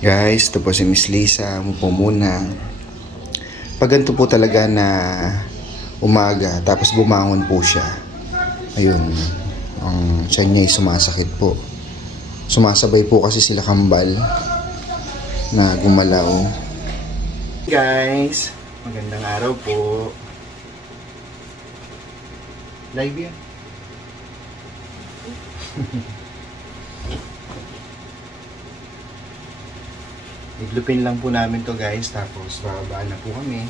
Guys, ito po si Miss Lisa. Umupo muna. Pag ganito po talaga na umaga, tapos bumangon po siya. Ayun, ang siya niya ay sumasakit po. Sumasabay po kasi sila kambal na gumalaw. Guys, magandang araw po. Live yan. Iglupin lang po namin to guys, tapos bababa na po kami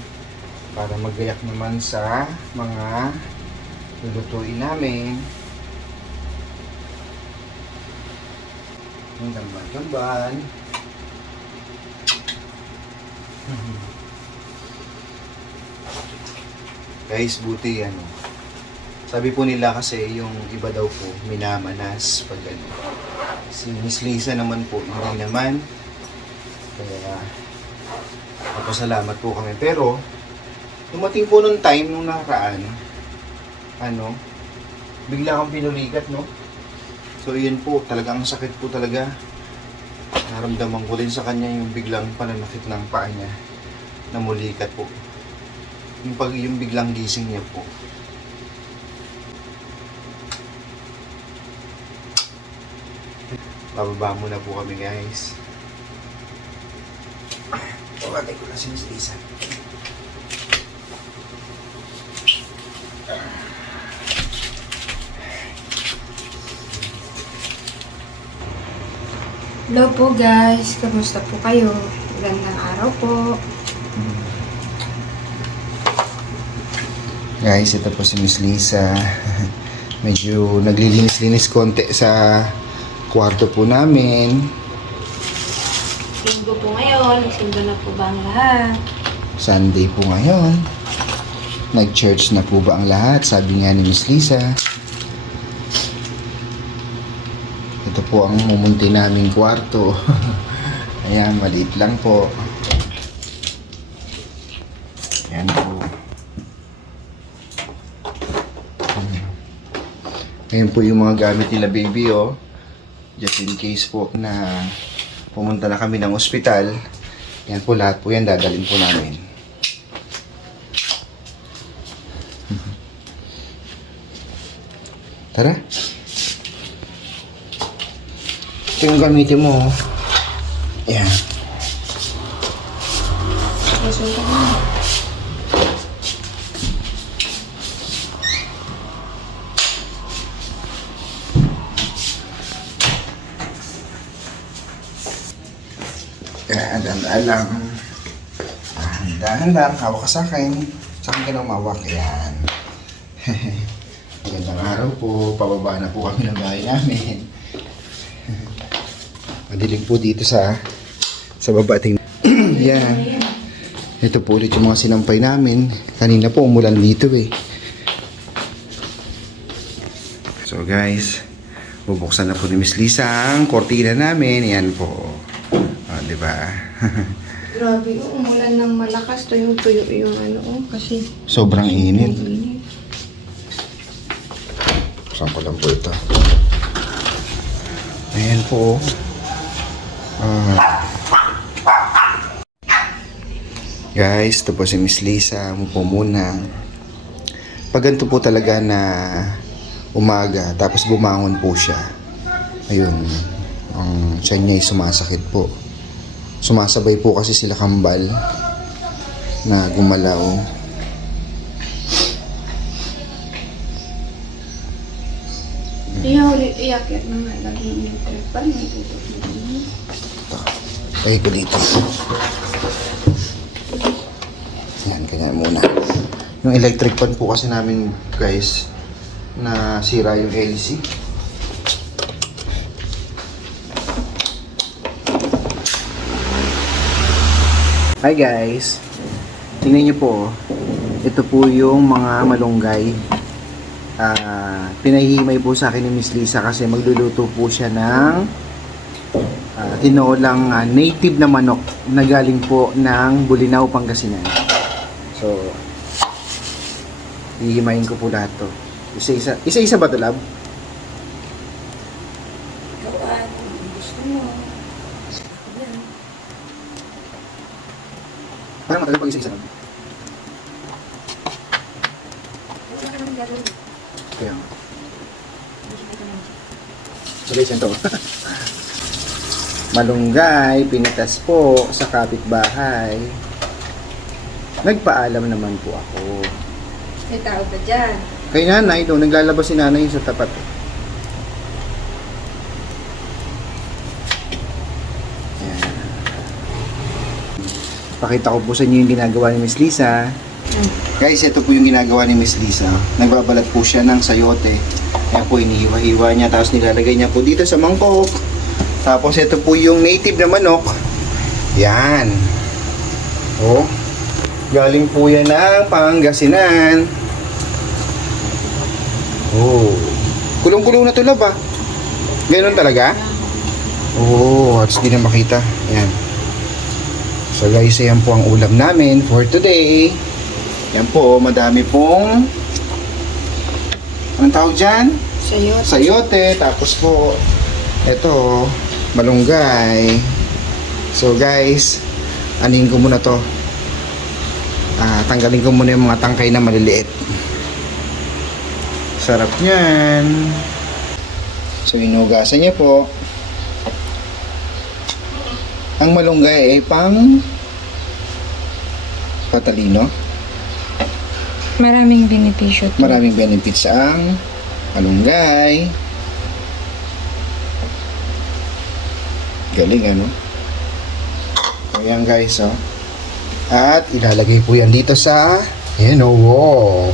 para magayak naman sa mga lulutuin namin. Ang gamban-gamban. Guys, buti ano. Sabi po nila kasi yung iba daw po minamanas pag ano. Si Miss Lisa naman po, hindi naman. Kaya napasalamat po kami. Pero dumating po nung time nung nakaraan, ano, bigla akong pinulikat, no? So yun po, talagang sakit po talaga. Naramdaman ko din sa kanya yung biglang pananakit ng paa niya. Namulikat po. Yung biglang gising niya po. Bababa muna po kami guys. Tawagay ko na si Miss Lisa. Hello po guys, kamusta po kayo? Magandang araw po. Guys, ito po si Miss Lisa. Medyo naglilinis-linis konti sa kwarto po namin. Linggo po ngayon, nagsindo na po ba ang lahat? Sunday po ngayon. Nag-church na po ba ang lahat? Sabi nga ni Miss Lisa. Ito po ang mumunti naming kwarto. Ayan, maliit lang po. Ayan po. Ayan po yung mga gamit nila baby, oh. Just in case po na pumunta na kami ng ospital. Ayan po, lahat po yan dadalhin po namin. Tara. Ito yung gamitin mo. Ayan. Resulta na. Ayan, dahan-dahan lang. Dahan lang, hawak ka sa akin. Sa akin ka na umawak. Ayan. Magandang araw po. Pababa na po kami ng bahay namin. Madilim po dito sa baba. Yan. Ito po ulit yung mga sinampay namin. Kanina po umulan dito eh. So guys, bubuksan na po ni Miss Lisa ang kortina namin. Yan po. Diba? Grabe, umulan ng malakas. Tuyong-tuyo yung ano, kasi Sobrang init. init. Saan ko lang po ito. Ayan po. Guys, ito po si Miss Lisa. Umupo muna. Pag ganito po talaga na umaga, tapos bumangon po siya. Ayun. Ang siya niya ay sumasakit po. Sumasabay po kasi sila kambal na gumalaw. Iyak na nga, laging electric pan. Ay ko dito. Yan, kanya muna. Yung electric pan po kasi namin guys, na sira yung LC. Hi guys. Tingnan nyo po. Ito po yung mga malunggay. Pinahihimay po sa akin ni Miss Lisa kasi magluluto po siya ng tinolang native na manok na galing po ng Bulinaw, Pangasinan. So, hihimayin ko po lahat to. Isa-isa ba ito, lab? Gawan, gusto mo. Yan. matagal pag isa-isa. Kaya nga. So guys, yan to. Malunggay, pinitas po sa kapitbahay. Nagpaalam naman po ako. May tao ba dyan? Kay nanay, doon naglalabas si nanay sa tapat. Yan. Pakita ko po sa inyo yung ginagawa ni Miss Lisa. Guys, ito po yung ginagawa ni Miss Lisa. Nagbabalat po siya ng sayote. Kaya po inihiwa-hiwa niya, tapos nilalagay niya po dito sa mangkok. Tapos ito po yung native na manok. Yan. Oh. Galing po yan ng Pangasinan. Oh. Kulong-kulong na to, love, ah. Ganun talaga? Oh, at di na makita. Yan. So guys, yan po ang ulam namin for today. Yan po, madami pong anong tawag dyan? Sayote. Sayote. Tapos po, ito, malunggay. So guys, anin ko muna to. Tanggalin ko muna yung mga tangkay na maliliit. Sarap niyan. So inugasan niya po. Ang malunggay ay pang patalino. Maraming benepisyo to. Maraming benefits ang malunggay. Galing, ano? So yan guys, oh. At ilalagay po yan dito sa wow,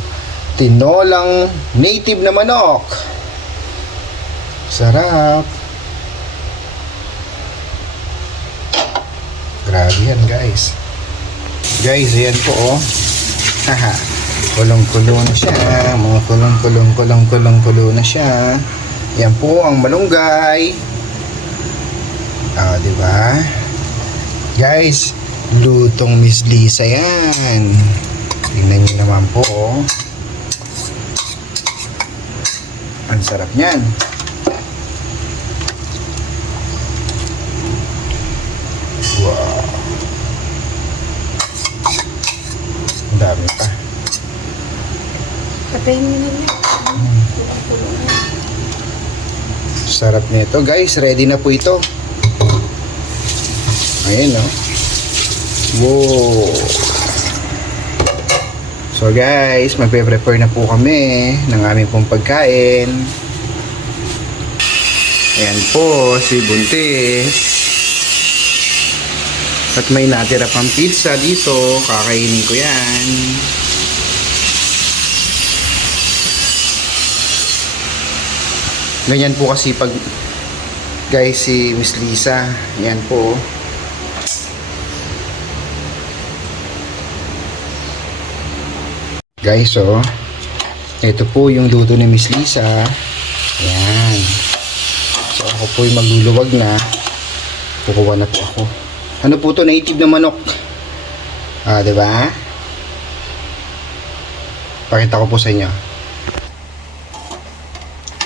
tinolang native na manok. Sarap. Grabe yan guys. Guys, ayan po oh. Haha. Kulong-kulo na siya. Mga kulong-kulo na siya. Yan po ang malunggay. Ah, di ba? Guys, lutong Miss Lisa yan. Tingnan niyo naman po oh. Ang sarap niyan. Wow. Ang dami pa. Patayin mo na lang. Sarap nito guys. Ready na po ito. Ayan oh. Wow. So guys, magpe-prepare na po kami ng aming pong pagkain. Ayan po, si Buntis. At may natira pang pizza dito. Kakainin ko yan. Ganyan po kasi pag guys si Miss Lisa. Ayan po. Guys, oh. Ito po yung luto ni Miss Lisa. Ayan. So, ako po yung magluluwag na. Kukuha na po ako. Ano po to? Native na manok. Diba? Pakita ko po sa inyo.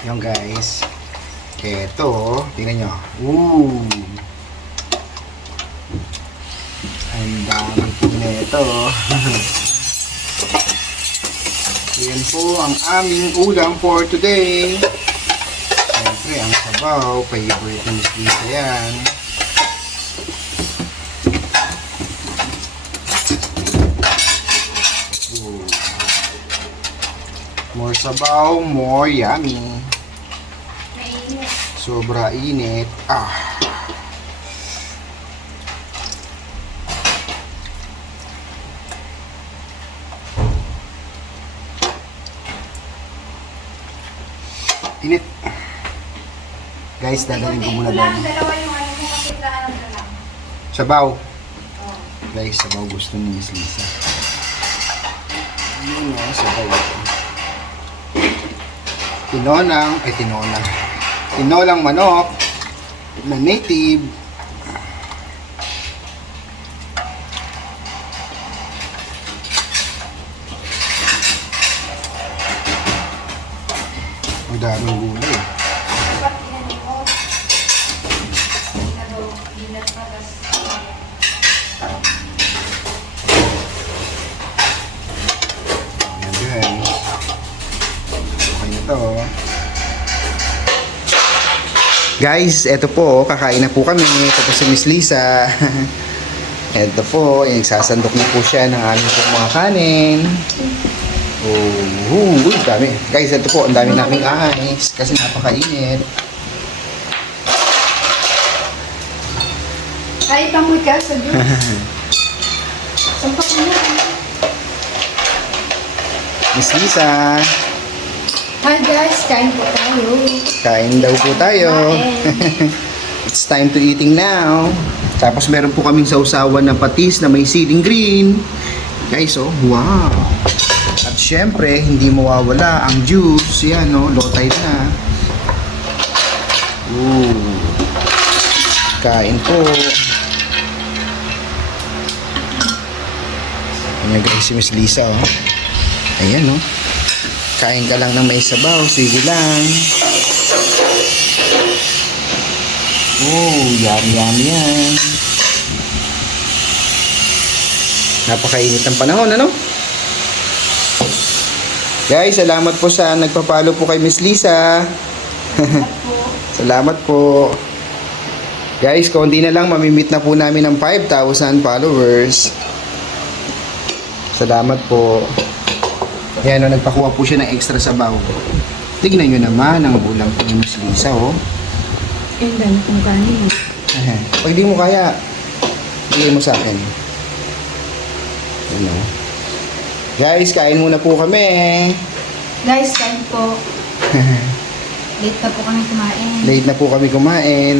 Yung guys. Ito, tingnan nyo. Ooh. Ang dami po nito. Yan po ang aming ulam for today. Siyempre, ang sabaw. Favorite na Miss Lisa yan. Ooh. More sabaw, more yummy. Sobra init. Init. Guys, dadalhin ko muna doon. Dalawa yung ano mo kasi daan na lang. Sabaw. Guys, sabaw gusto ni Miss Lisa. Yun o, sabaw ito. Tinolang manok na native. Ang daming gulay. ito. Guys, eto po, kakain na po kami. Ito po si Miss Lisa. Eto po, sasandok na po siya ng aming po mga kanin. Uy, dami. Guys, ito po, ang dami naming ice kasi napakainit. Ay, tamoy ka sa Diyos. Sampak mo na. Miss Lisa, Hi guys, kain po tayo. kain daw po tayo. It's time to eating now. Tapos meron po kaming sausawan na patis na may siling green. Guys, oh, wow. At syempre, hindi mawawala ang juice. Yan, no? Low tide na. Ooh. Kain po. Ayan guys, si Miss Lisa, oh. Ayan, no? Kain ka lang ng may sabaw. Sige lang. Oh, yum. Napakainit ng panahon, ano? Guys, salamat po sa nagpapalo po kay Miss Lisa. Salamat po. Guys, konti na lang, mamimit na po namin ng 5,000 followers. Salamat po. Ayan, oh, nagpakuha po siya ng extra sabaw. Tignan nyo naman ang ulam po ni Miss Lisa, oh. Ang dami kong kanin. Pag di mo kaya, bigay mo sa akin. Ano? Guys, kain muna po kami. Guys, kain po. Late na po kami kumain. Late na po kami kumain.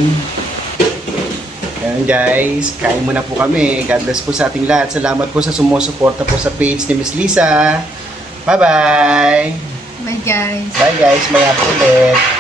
Ayan guys, kain muna po kami. God bless po sa ating lahat. Salamat po sa sumusuporta po sa page ni Miss Lisa. Bye-bye! Bye guys. Bye guys, maya po ulit.